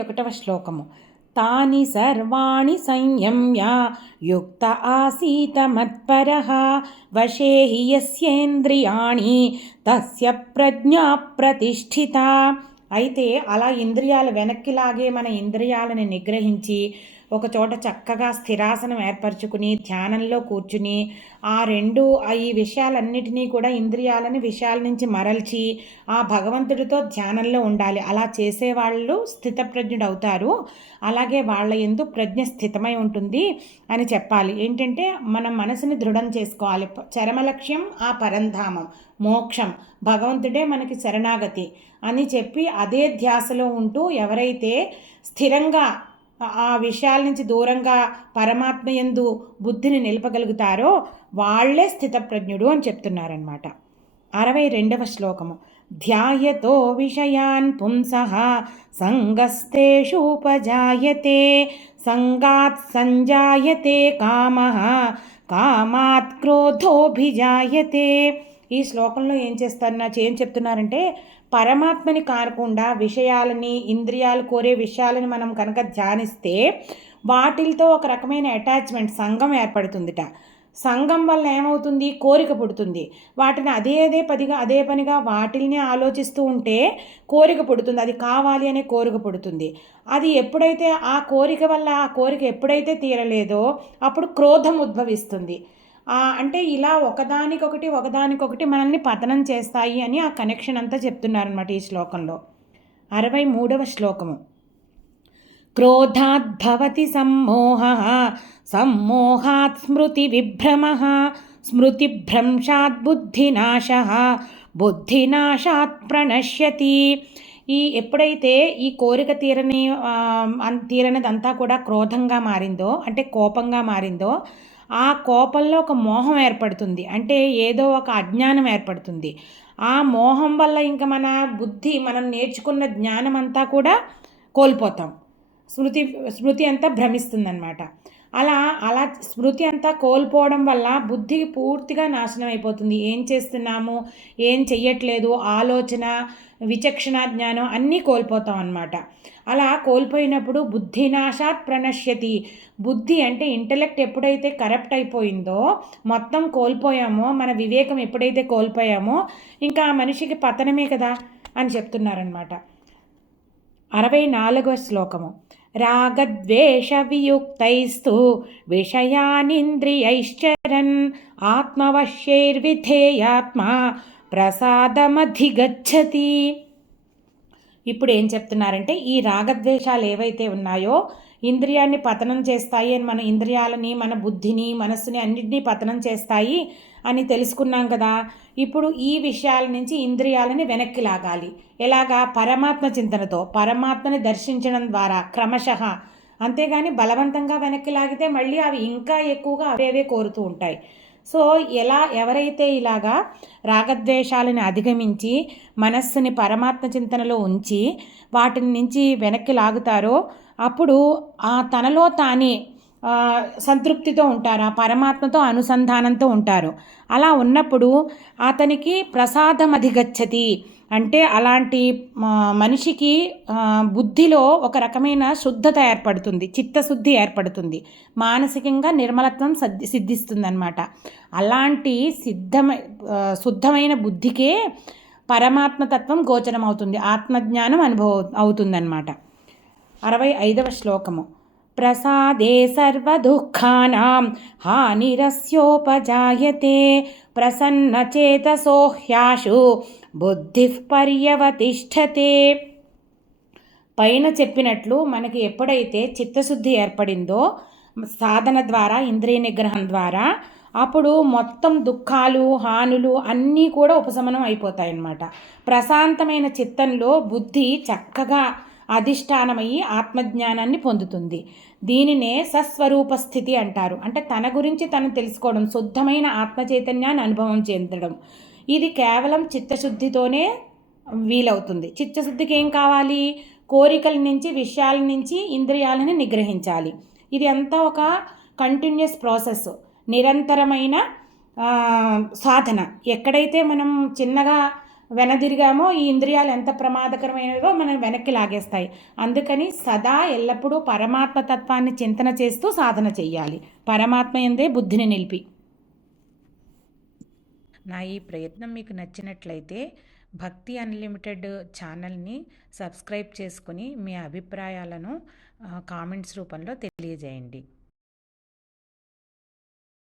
ఒకటవ శ్లోకము. తాని సర్వాణి సంయమ్య యుక్త ఆసీత మత్పర వశే హి యస్యేంద్రియాణి తస్య ప్రజ్ఞా ప్రతిష్ఠిత. అయితే అలా ఇంద్రియాలు వెనక్కి లాగే మన ఇంద్రియాలను నిగ్రహించి ఒక చోట చక్కగా స్థిరాసనం ఏర్పరచుకుని ధ్యానంలో కూర్చుని ఆ రెండు ఆ ఈ విషయాలన్నిటినీ కూడా ఇంద్రియాలని విషయాల నుంచి మరల్చి ఆ భగవంతుడితో ధ్యానంలో ఉండాలి. అలా చేసేవాళ్ళు స్థితప్రజ్ఞుడు అవుతారు అలాగే వాళ్ళ ఎందు ప్రజ్ఞ స్థితమై ఉంటుంది అని చెప్పాలి. ఏంటంటే మన మనసుని దృఢం చేసుకోవాలి. చరమలక్ష్యం ఆ పరంధామం మోక్షం భగవంతుడే మనకి శరణాగతి అని చెప్పి అదే ధ్యాసలో ఉంటూ ఎవరైతే స్థిరంగా ఆ విషయాల నుంచి దూరంగా పరమాత్మ ఎందు బుద్ధిని నిలపగలుగుతారో వాళ్ళే స్థితప్రజ్ఞుడు అని చెప్తున్నారనమాట అరవై రెండవ శ్లోకము. ధ్యాయతో విషయాన్ పుంస సంగస్తేషూపజాయతే సంగాత్ సంజాయతే కామ కామాత్ క్రోధోభిజాయతే. ఈ శ్లోకంలో ఏం చేస్తున్నా ఏం చెప్తున్నారంటే పరమాత్మని కారకుండా విషయాలని ఇంద్రియాలు కోరే విషయాలని మనం కనుక ధ్యానిస్తే వాటితో ఒక రకమైన అటాచ్మెంట్ సంఘం ఏర్పడుతుందిట. సంఘం వల్ల ఏమవుతుంది? కోరిక పుడుతుంది. వాటిని అదే అదే పదిగా అదే పనిగా వాటిని ఆలోచిస్తూ ఉంటే కోరిక పుడుతుంది. అది కావాలి అనే కోరిక పుడుతుంది. అది ఎప్పుడైతే ఆ కోరిక వల్ల ఆ కోరిక ఎప్పుడైతే తీరలేదో అప్పుడు క్రోధం ఉద్భవిస్తుంది. అంటే ఇలా ఒకదానికొకటి ఒకదానికొకటి మనల్ని పతనం చేస్తాయి అని ఆ కనెక్షన్ అంతా చెప్తున్నారనమాట ఈ శ్లోకంలో. అరవై మూడవ శ్లోకము క్రోధాద్భవతి సమ్మోహ సమ్మోహాత్ స్మృతి విభ్రమ స్మృతిభ్రంశాత్ బుద్ధినాశ బుద్ధినాశాత్ ప్రణశ్యతి. ఈ ఎప్పుడైతే ఈ కోరిక తీరని తీరనిదంతా కూడా క్రోధంగా మారిందో అంటే కోపంగా మారిందో ఆ కోపంలో ఒక మోహం ఏర్పడుతుంది. అంటే ఏదో ఒక అజ్ఞానం ఏర్పడుతుంది. ఆ మోహం వల్ల ఇంకా మన బుద్ధి మనం నేర్చుకున్న జ్ఞానం అంతా కూడా కోల్పోతాం. స్మృతి స్మృతి అంతా భ్రమిస్తుందన్నమాట. అలా అలా స్మృతి అంతా కోల్పోవడం వల్ల బుద్ధి పూర్తిగా నాశనం అయిపోతుంది. ఏం చేస్తున్నాము? ఏం చెయ్యట్లేదు? ఆలోచన విచక్షణ జ్ఞానం అన్నీ కోల్పోతాం అన్నమాట. అలా కోల్పోయినప్పుడు బుద్ధి నాశాత్ ప్రణశ్యతి. బుద్ధి అంటే ఇంటలెక్ట్ ఎప్పుడైతే కరప్ట్ అయిపోయిందో మొత్తం కోల్పోయామో మన వివేకం ఎప్పుడైతే కోల్పోయామో ఇంకా ఆ మనిషికి పతనమే కదా అని చెప్తున్నారనమాట అరవై నాలుగవ శ్లోకము. रागद्वेषवियुक्तैस्तु विषयानिन्द्रियैश्चरन् आत्मवश्यैर्विधेयात्मा प्रसादमधिगच्छति। ఇప్పుడు ఏం చెప్తున్నారంటే ఈ రాగద్వేషాలు ఏవైతే ఉన్నాయో ఇంద్రియాన్ని పతనం చేస్తాయి అని మన ఇంద్రియాలని మన బుద్ధిని మనస్సుని అన్నింటినీ పతనం చేస్తాయి అని తెలుసుకున్నాం కదా. ఇప్పుడు ఈ విషయాల నుంచి ఇంద్రియాలని వెనక్కి లాగాలి. ఎలాగా? పరమాత్మ చింతనతో పరమాత్మని దర్శించడం ద్వారా క్రమశ. అంతేగాని బలవంతంగా వెనక్కి లాగితే మళ్ళీ అవి ఇంకా ఎక్కువగా అవేవే కోరుతూ ఉంటాయి. సో ఎలా ఎవరైతే ఇలాగా రాగద్వేషాలను అధిగమించి మనస్సుని పరమాత్మ చింతనలో ఉంచి వాటిని నుంచి వెనక్కి లాగుతారో అప్పుడు ఆ తనలో తానే సంతృప్తితో ఉంటారు ఆ పరమాత్మతో అనుసంధానంతో ఉంటారు. అలా ఉన్నప్పుడు అతనికి ప్రసాదం అధిగచ్చతి అంటే అలాంటి మనిషికి బుద్ధిలో ఒక రకమైన శుద్ధత ఏర్పడుతుంది చిత్తశుద్ధి ఏర్పడుతుంది మానసికంగా నిర్మలత్వం సిద్ధిస్తుంది అనమాట అలాంటి సిద్ధమై శుద్ధమైన బుద్ధికే పరమాత్మతత్వం గోచరం అవుతుంది ఆత్మజ్ఞానం అనుభవం అవుతుందన్నమాట. అరవై ఐదవ శ్లోకము. ప్రసాదే సర్వదుఃఖానాం హానిరస్యోపజాయతే ప్రసన్నచేతసోహ్యాషు బుద్ధి పర్యవతిష్టతే పైన చెప్పినట్లు మనకి ఎప్పుడైతే చిత్తశుద్ధి ఏర్పడిందో సాధన ద్వారా ఇంద్రియ నిగ్రహం ద్వారా అప్పుడు మొత్తం దుఃఖాలు హానులు అన్నీ కూడా ఉపశమనం అయిపోతాయి అన్నమాట ప్రశాంతమైన చిత్తంలో బుద్ధి చక్కగా అధిష్టానమయ్యి ఆత్మజ్ఞానాన్ని పొందుతుంది. దీనినే సస్వరూప స్థితి అంటారు. అంటే తన గురించి తను తెలుసుకోవడం శుద్ధమైన ఆత్మచైతన్యాన్ని అనుభవం చెందడం. ఇది కేవలం చిత్తశుద్ధితోనే వీలవుతుంది. చిత్తశుద్ధికి ఏం కావాలి? కోరికల నుంచి విషయాల నుంచి ఇంద్రియాలని నిగ్రహించాలి. ఇది అంతా ఒక కంటిన్యూస్ ప్రాసెస్ నిరంతరమైన సాధన. ఎక్కడైతే మనం చిన్నగా వెనదిరిగామో ఈ ఇంద్రియాలు ఎంత ప్రమాదకరమైనవో మనం వెనక్కి లాగేస్తాయి. అందుకని సదా ఎల్లప్పుడూ పరమాత్మ తత్వాన్ని చింతన చేస్తూ సాధన చెయ్యాలి. పరమాత్మ ఎందే బుద్ధిని నిలిపి. నా ఈ ప్రయత్నం మీకు నచ్చినట్లయితే భక్తి అన్లిమిటెడ్ ఛానల్ని సబ్స్క్రైబ్ చేసుకుని మీ అభిప్రాయాలను కామెంట్స్ రూపంలో తెలియజేయండి.